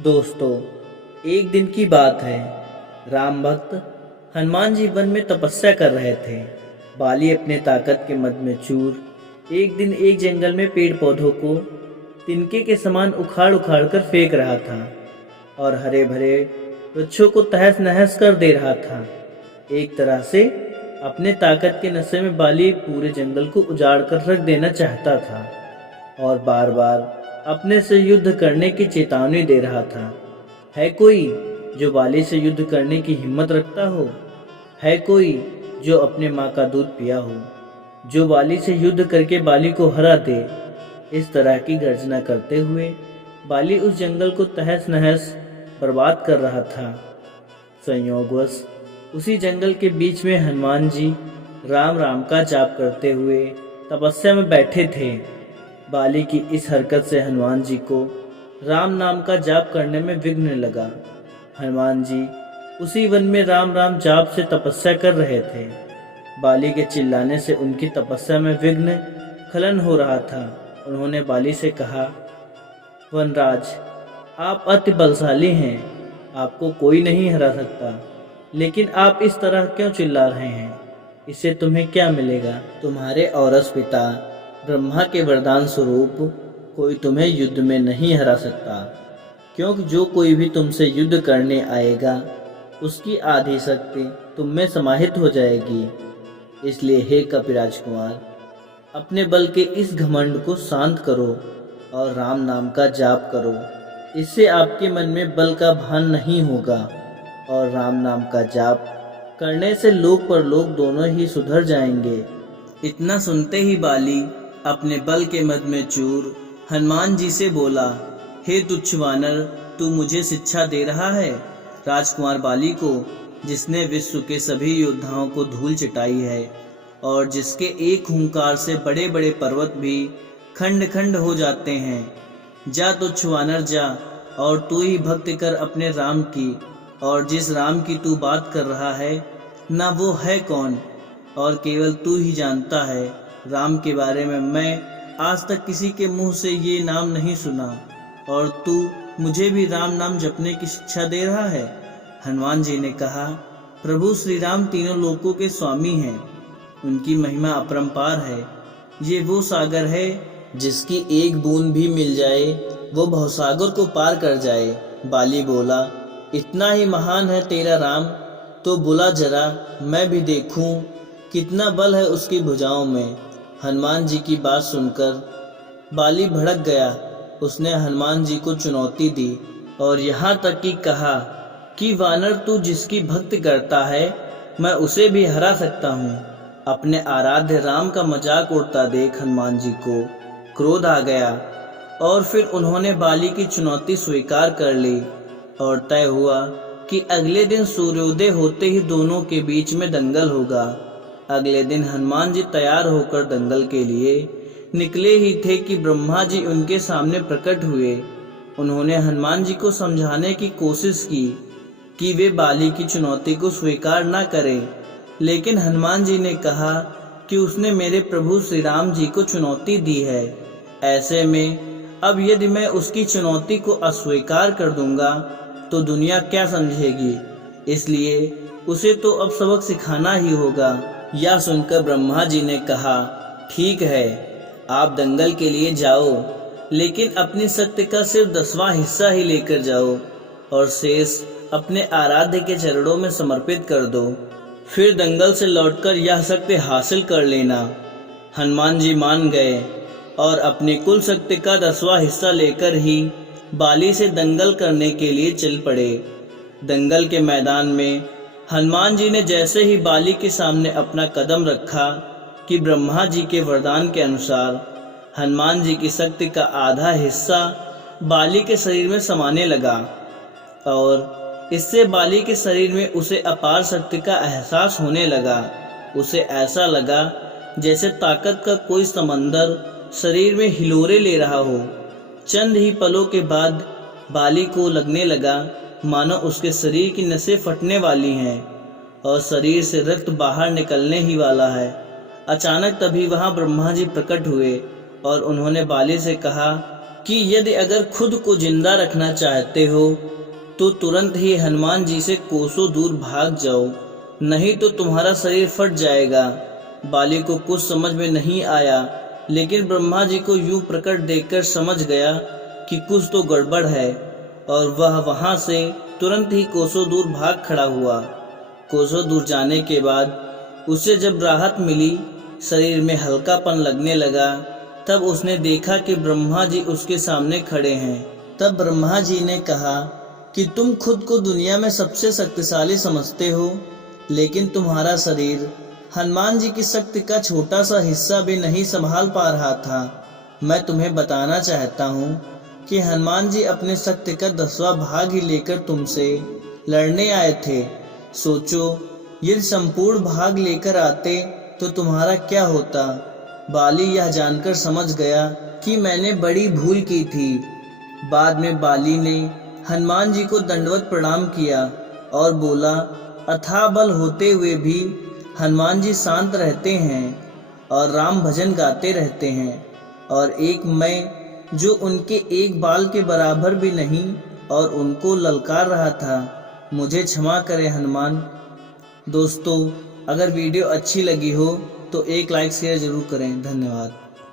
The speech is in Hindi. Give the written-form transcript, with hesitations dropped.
दोस्तों, एक दिन की बात है। राम भक्त हनुमान जी वन में तपस्या कर रहे थे। बाली अपने ताकत के मद में चूर एक दिन एक जंगल में पेड़ पौधों को तिनके के समान उखाड़ उखाड़ कर फेंक रहा था और हरे भरे वृक्षों को तहस नहस कर दे रहा था। एक तरह से अपने ताकत के नशे में बाली पूरे जंगल को उजाड़ कर रख देना चाहता था और बार बार अपने से युद्ध करने की चेतावनी दे रहा था। है कोई जो बाली से युद्ध करने की हिम्मत रखता हो? है कोई जो अपने माँ का दूध पिया हो, जो बाली से युद्ध करके बाली को हरा दे? इस तरह की गर्जना करते हुए बाली उस जंगल को तहस नहस बर्बाद कर रहा था। संयोगवश उसी जंगल के बीच में हनुमान जी राम राम का जाप करते हुए तपस्या में बैठे थे। बाली की इस हरकत से हनुमान जी को राम नाम का जाप करने में विघ्न लगा। हनुमान जी उसी वन में राम राम जाप से तपस्या कर रहे थे। बाली के चिल्लाने से उनकी तपस्या में विघ्न खलन हो रहा था। उन्होंने बाली से कहा, वनराज, आप अति बलशाली हैं, आपको कोई नहीं हरा सकता, लेकिन आप इस तरह क्यों चिल्ला रहे हैं? इससे तुम्हें क्या मिलेगा? तुम्हारे औरस पिता ब्रह्मा के वरदान स्वरूप कोई तुम्हें युद्ध में नहीं हरा सकता, क्योंकि जो कोई भी तुमसे युद्ध करने आएगा उसकी आधी शक्ति तुम में समाहित हो जाएगी। इसलिए हे कपिराज कुमार, अपने बल के इस घमंड को शांत करो और राम नाम का जाप करो। इससे आपके मन में बल का भान नहीं होगा और राम नाम का जाप करने से लोक परलोक दोनों ही सुधर जाएंगे। इतना सुनते ही बाली अपने बल के मद में चूर हनुमान जी से बोला, हे तुच्छ वानर, तू मुझे शिक्षा दे रहा है? राजकुमार बाली को, जिसने विश्व के सभी योद्धाओं को धूल चटाई है और जिसके एक हुंकार से बड़े बड़े पर्वत भी खंड खंड हो जाते हैं। जा तुच्छ वानर जा, और तू ही भक्ति कर अपने राम की, और जिस राम की तू बात कर रहा है ना वो है कौन, और केवल तू ही जानता है। राम के बारे में मैं आज तक किसी के मुंह से ये नाम नहीं सुना, और तू मुझे भी राम नाम जपने की शिक्षा दे रहा है। हनुमान जी ने कहा, प्रभु श्री राम तीनों लोकों के स्वामी हैं, उनकी महिमा अपरंपार है। ये वो सागर है जिसकी एक बूंद भी मिल जाए वो भवसागर को पार कर जाए। बाली बोला, इतना ही महान है तेरा राम, तो बुला जरा मैं भी देखूं कितना बल है उसकी भुजाओं में। हनुमान जी की बात सुनकर बाली भड़क गया। उसने हनुमान जी को चुनौती दी और यहाँ तक कि कहा कि वानर, तू जिसकी भक्ति करता है मैं उसे भी हरा सकता हूँ। अपने आराध्य राम का मजाक उड़ता देख हनुमान जी को क्रोध आ गया और फिर उन्होंने बाली की चुनौती स्वीकार कर ली और तय हुआ कि अगले दिन सूर्योदय होते ही दोनों के बीच में दंगल होगा। अगले दिन हनुमान जी तैयार होकर दंगल के लिए निकले ही थे कि ब्रह्मा जी उनके सामने प्रकट हुए। उन्होंने हनुमान जी को समझाने की कोशिश की कि वे बाली की चुनौती को स्वीकार न करें, लेकिन हनुमान जी ने कहा कि उसने मेरे प्रभु श्री राम जी को चुनौती दी है। ऐसे में अब यदि मैं उसकी चुनौती को अस्वीकार कर दूंगा तो दुनिया क्या समझेगी, इसलिए उसे तो अब सबक सिखाना ही होगा। यह सुनकर ब्रह्मा जी ने कहा, ठीक है, आप दंगल के लिए जाओ, लेकिन अपनी शक्ति का सिर्फ 10वां हिस्सा ही लेकर जाओ और शेष अपने आराध्य के चरणों में समर्पित कर दो। फिर दंगल से लौटकर यह शक्ति हासिल कर लेना। हनुमान जी मान गए और अपनी कुल शक्ति का 10वां हिस्सा लेकर ही बाली से दंगल करने के लिए चल पड़े। दंगल के मैदान में हनुमान जी ने जैसे ही बाली के सामने अपना कदम रखा कि ब्रह्मा जी के वरदान के अनुसार हनुमान जी की शक्ति का आधा हिस्सा बाली के शरीर में समाने लगा और इससे बाली के शरीर में उसे अपार शक्ति का एहसास होने लगा। उसे ऐसा लगा जैसे ताकत का कोई समंदर शरीर में हिलोरे ले रहा हो। चंद ही पलों के बाद बाली को लगने लगा मानो उसके शरीर की नसें फटने वाली हैं और शरीर से रक्त बाहर निकलने ही वाला है। अचानक तभी वहां ब्रह्मा जी प्रकट हुए और उन्होंने बाली से कहा कि यदि अगर खुद को जिंदा रखना चाहते हो तो तुरंत ही हनुमान जी से कोसों दूर भाग जाओ, नहीं तो तुम्हारा शरीर फट जाएगा। बाली को कुछ समझ में नहीं आया, लेकिन ब्रह्मा जी को यूं प्रकट देखकर समझ गया कि कुछ तो गड़बड़ है, और वह वहां से तुरंत ही कोसों दूर भाग खड़ा हुआ। कोसों दूर जाने के बाद उसे जब राहत मिली, शरीर में हल्कापन लगने लगा, तब उसने देखा कि ब्रह्मा जी उसके सामने खड़े हैं। तब ब्रह्मा जी ने कहा कि तुम खुद को दुनिया में सबसे शक्तिशाली समझते हो, लेकिन तुम्हारा शरीर हनुमान जी की शक्ति का छोटा सा हिस्सा भी नहीं संभाल पा रहा था। मैं तुम्हें बताना चाहता हूँ कि हनुमान जी अपने शक्ति का 10वां भाग ही लेकर तुमसे लड़ने आए थे। सोचो, यदि संपूर्ण भाग लेकर आते तो तुम्हारा क्या होता। बाली यह जानकर समझ गया कि मैंने बड़ी भूल की थी। बाद में बाली ने हनुमान जी को दंडवत प्रणाम किया और बोला, अथाह बल होते हुए भी हनुमान जी शांत रहते हैं और राम भजन गाते रहते हैं, और एक मैं जो उनके एक बाल के बराबर भी नहीं और उनको ललकार रहा था, मुझे क्षमा करें हनुमान। दोस्तों, अगर वीडियो अच्छी लगी हो तो एक लाइक शेयर जरूर करें। धन्यवाद।